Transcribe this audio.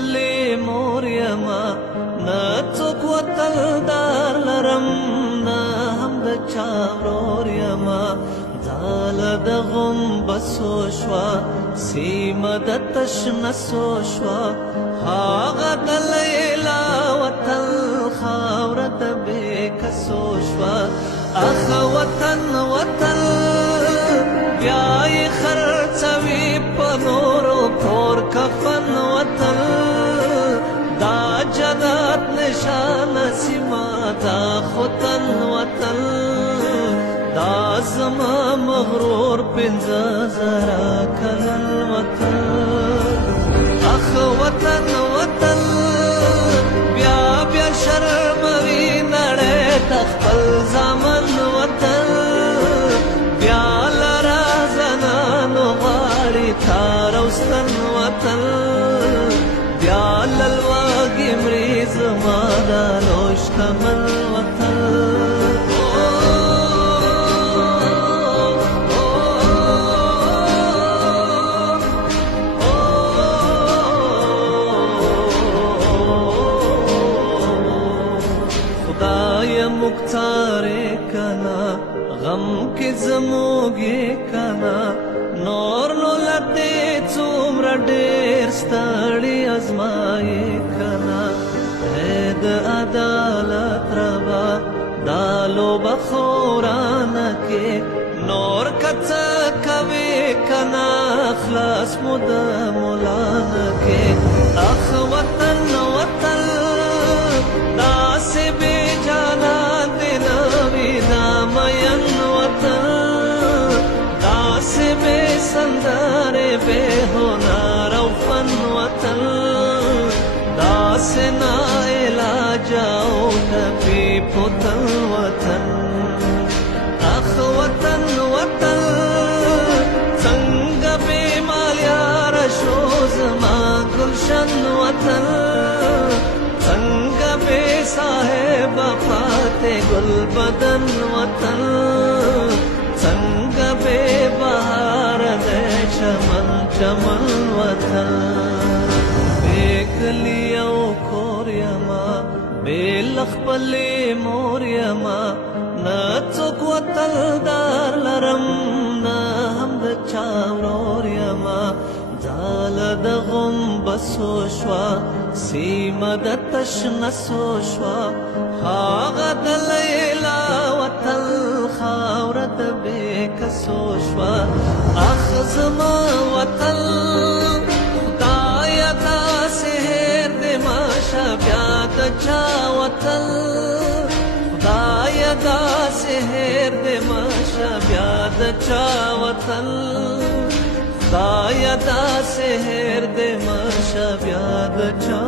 خپلې مور یما نه څوک وطندار لرم نه هم د چا ورور یما ځاله د غومبسو شوه سیمه د تشنسو شوه هغه د لیلا وطن خاوره د بېکسو شوه اخ وطن وطن بیا یې خرڅوي په نورو کور کفن وطن دا جنت نشانه سیمه دا خوتن وطن دا زما مغرور پنځه زره کلن وطن اخ وطن وطن بیا بیا شرموي نړۍ د خپل زامن وطن بیا لره زنانو غواړي تار او ستن وطن بیا للواږي مري زما دا لوی شتمن وطن خدای مختارې کنا غم کې زموږ یې کنا نور نو لته څومره ډېر ستړي ازمایې کنا د عدالت ربا دا لوبه خورانه کې نور کڅه کوي کنا خلاص مو د مولانه کې اخ وطن وطن داسې بې جانا دې نوي دا مین وطن داسې بې سندرې بې هنر او فن وطن داسې ناعلاج او ټپي پوتن وطن اخ وطن وطن څنګه بې مالیاره شو زما ګلشن وطن څنګه بې صاحبه پاتې ګل بدن وطن څنګه بې بهار دی چمن چمن وطن بې کلي او کور یما بې له خپلې مور یما نه څوک وطندار لرم نه هم د چا ورور یما ځاله د غومبسو شوه سیمه د تشنسو شوه هغه د لیلا وطن خاوره د بېکسو شوه اخ زما وطن خدایه داسې هېر دې ماشه بیا د چا وطن خدایه داسې هېر دې ماشه بیا د چا وطن خدایه داسې هېر دې ماشه بیا د چا